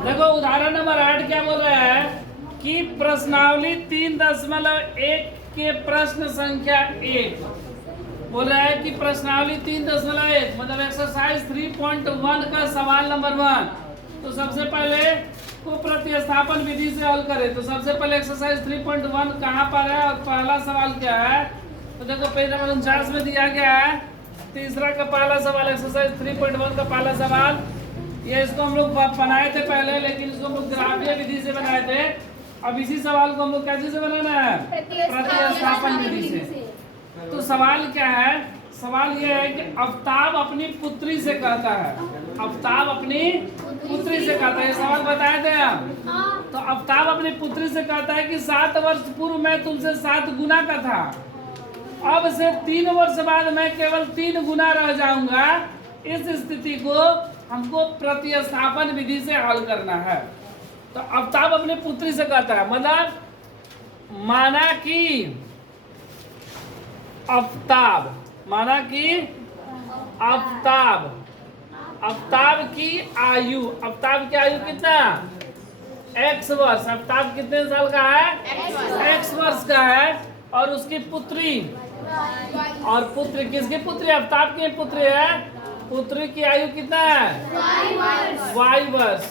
देखो उदाहरण नंबर 8 क्या बोल रहा है कि प्रश्नावली 3.1 के प्रश्न संख्या 1 बोल रहा है कि प्रश्नावली 3.1 मतलब एक्सरसाइज 3.1 का सवाल नंबर 1। तो सबसे पहले को प्रतिस्थापन विधि से हल करें। तो सबसे पहले एक्सरसाइज 3.1 कहाँ पर है और पहला सवाल क्या है। तो देखो पेज नंबर 49 में दिया गया है। तीसरा का पहला सवाल एक्सरसाइज 3.1 का पहला सवाल ये इसको हम लोग बनाए थे पहले, लेकिन इसको हम लोग ग्राफीय विधि से बनाए थे। अब इसी सवाल को हम लोग कैसे से बनाना है, प्रतिस्थापन विधि से। तो सवाल क्या है, सवाल ये है कि आफ्ताब अपनी पुत्री से कहता है, आफ्ताब अपनी पुत्री से कहता है, ये सवाल बताए थे हम। तो आफ्ताब अपनी पुत्री से कहता है कि 7 वर्ष पूर्व मैं तुमसे 7 गुना का था, अब से 3 वर्ष बाद मैं केवल 3 गुना रह जाऊंगा। इस स्थिति को हमको प्रतिस्थापन विधि से हल करना है। तो आफ्ताब अपनी पुत्री से कहता है, मतलब माना कि आफ्ताब, माना कि आफ्ताब की आयु, आफ्ताब की आयु कितना, x वर्ष। आफ्ताब कितने साल का है, x वर्ष का है। और उसकी पुत्री, और पुत्र किसकी पुत्री, आफ्ताब की पुत्री है, पुत्री की आयु कितना है, y वर्ष।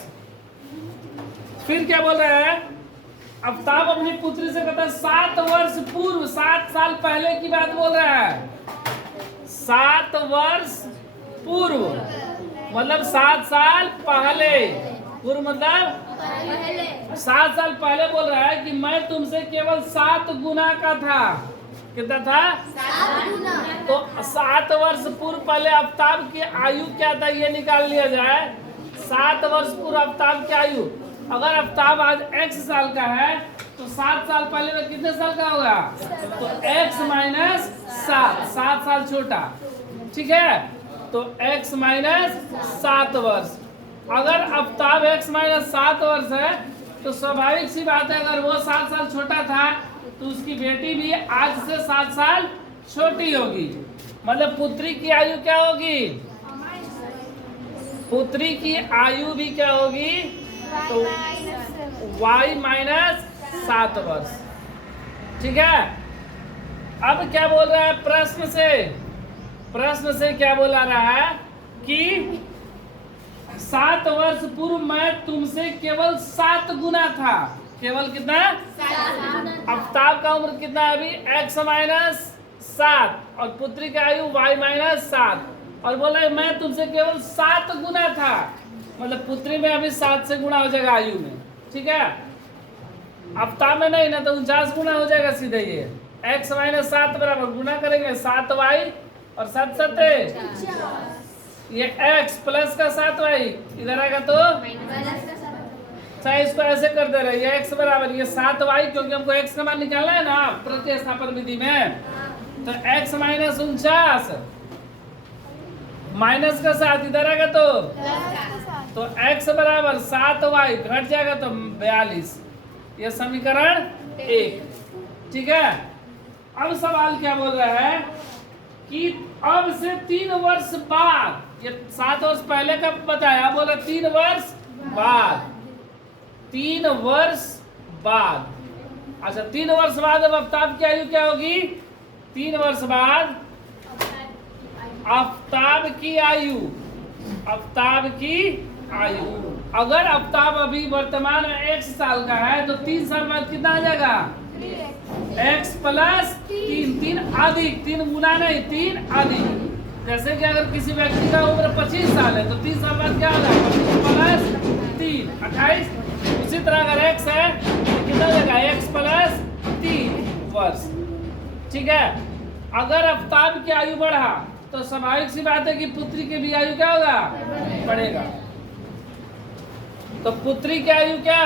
फिर क्या बोल रहा है, आफ्ताब अपनी पुत्री से कहता है 7 वर्ष पूर्व, 7 साल पहले की बात बोल रहा है। 7 वर्ष पूर्व मतलब 7 साल पहले, पूर्व मतलब 7 साल पहले बोल रहा है कि मैं तुमसे केवल 7 गुना का था। कितना था, 7 गुना। तो 7 वर्ष पूर्व पहले आफ्ताब की आयु क्या था ये निकाल लिया जाए। 7 वर्ष पूर्व आफ्ताब की आयु, अगर आफ्ताब आज x साल का है तो 7 साल पहले में कितने साल का होगा, तो x माइनस 7, 7 साल छोटा, ठीक है। तो x माइनस 7 वर्ष। अगर आफ्ताब x माइनस 7 वर्ष है तो स्वाभाविक सी बात है, अगर वो 7 साल छोटा था तो उसकी बेटी भी आज से 7 साल छोटी होगी। मतलब पुत्री की आयु क्या होगी, पुत्री की आयु भी क्या होगी, तो y माइनस 7 वर्ष, ठीक है। अब क्या बोल रहा है प्रश्न से, प्रश्न से क्या बोला रहा है कि 7 वर्ष पूर्व मैं तुमसे केवल 7 गुना था। केवल कितना, आफ्ताब का उम्र कितना है अभी, x माइनस 7 और पुत्री की आयु y माइनस 7, और बोला मैं तुमसे केवल 7 गुना था, मतलब पुत्री में अभी 7 से गुना हो जाएगा आयु में, ठीक है। आफ्ताब में नहीं ना, तो 49 गुना हो जाएगा सीधे। ये x माइनस 7 बराबर गुना करेंगे 7y और 7 7, ये x प्लस का 7y इधर आएगा तो चाहे इसको ऐसे कर दे रहे, ये x बराबर ये 7y, क्योंकि हमको x का मान निकालना है ना प्रतिस्थापन विधि में। तो x माइनस 49 माइनस का 7 इधर आएगा तो x बराबर 7y घट जाएगा तो 42। यह समीकरण 1, ठीक है। अब सवाल क्या बोल रहा है कि अब से 3 वर्ष बाद, ये 7 वर्ष पहले का बताया, बोला 3 वर्ष बाद, 3 वर्ष बाद। अच्छा 3 वर्ष बाद अब आफ्ताब की आयु क्या होगी, 3 वर्ष बाद आफ्ताब की आयु, आफ्ताब की आयु, अगर आफ्ताब अभी वर्तमान में x साल का है तो 3 साल बाद कितना आ जाएगा, x प्लस 3, 3 अधिक, 3 गुना नहीं 3 अधिक। जैसे कि अगर किसी व्यक्ति का उम्र 25 साल है तो 3 साल बाद क्या होगा, 25 प्लस 3 28। उसी तरह अगर x है तो कितना हो जाएगा, x प्लस 3 वर्ष, ठीक है। अगर आफ्ताब की आयु बढ़ा तो स्वाभाविक सी बात है कि पुत्री की भी आयु क्या होगा, बढ़ेगा। तो पुत्री की आयु क्या,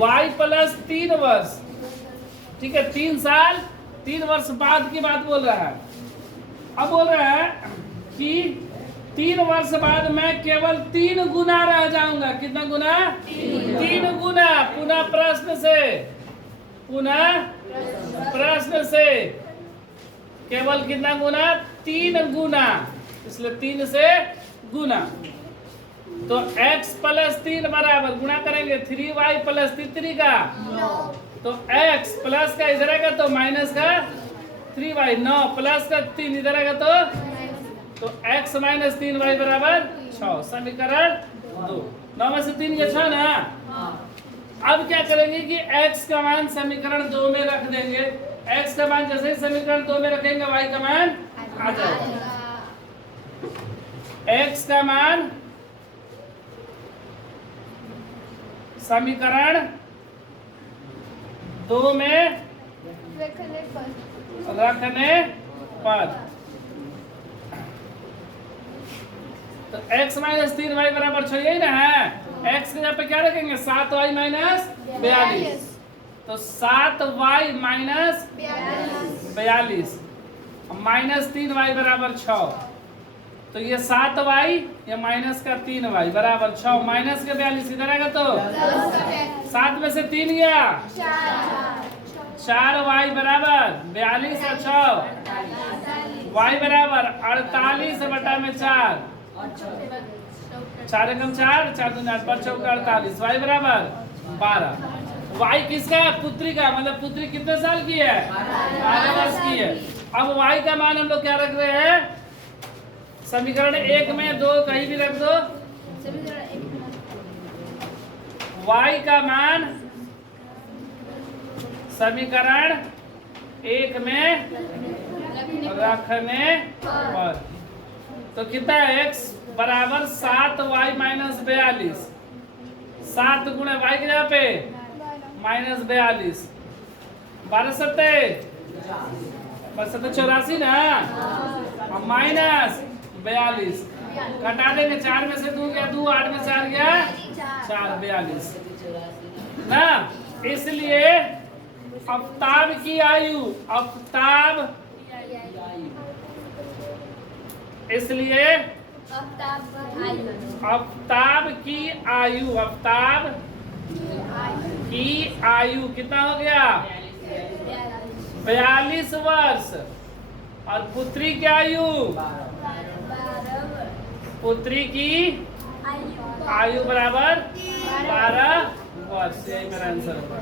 y प्लस 3 वर्ष, ठीक है। 3 साल 3 वर्ष बाद की बात बोल रहा है। अब बोल रहा है कि 3 वर्ष बाद मैं केवल 3 गुना रह जाऊंगा। कितना गुना, 3 गुना। पुनः प्रश्न से, पुनः प्रश्न से केवल कितना गुना, 3 गुना, इसलिए 3 से गुना। तो x प्लस 3 बराबर गुणा करेंगे 3y प्लस 3 का, तो x प्लस का इधर आएगा तो माइनस का 3y, 9 प्लस का 3 इधर आएगा तो x माइनस 3y बराबर 6। समीकरण 2। 9 में से 3 ये 6 ना। अब क्या करेंगे कि x का मान समीकरण 2 में रख देंगे। x का मान जैसे ही समीकरण 2 में रखेंगे y का मान आ जाएगा। x का मान समीकरण 2 में रखने पर तो x माइनस 3y बराबर 6 यही ना है। x के यहाँ पे क्या रखेंगे 7y माइनस 42, तो 7y माइनस 42 माइनस 3y बराबर 6, तो ये 7y या माइनस का 3y बराबर 6 माइनस के 42 इधर आएगा तो 7 में से 3 गया 4y बराबर 42 और 6 y बराबर 48 बटा में 4, 4 एकम 4, 4 दूनी 8, 5 चौका 48, y बराबर 12। y किसका है? पुत्री का, मतलब पुत्री कितने साल की है? 12 वर्ष की है। अब y का मान हम लोग क्या रख रहे हैं? समीकरण 1 में 2 कहीं भी रख दो। y का मान समीकरण 1 में रखने पर तो कितना है? x बराबर 7y माइनस 42, 7 गुणे y के जगह पे माइनस 42, 12 सत्ते 84 ना, माइनस 42 घटा देंगे, 4 में से 2 गया 2, 8 में 4 गया 4, 42 ना। इसलिए आफ्ताब की आयु, इसलिए आफ्ताब की आयु कितना हो गया? 42 वर्ष। और पुत्री की आयु, पुत्री की आयु बराबर 12 वर्ष। यही मेरा आंसर होगा।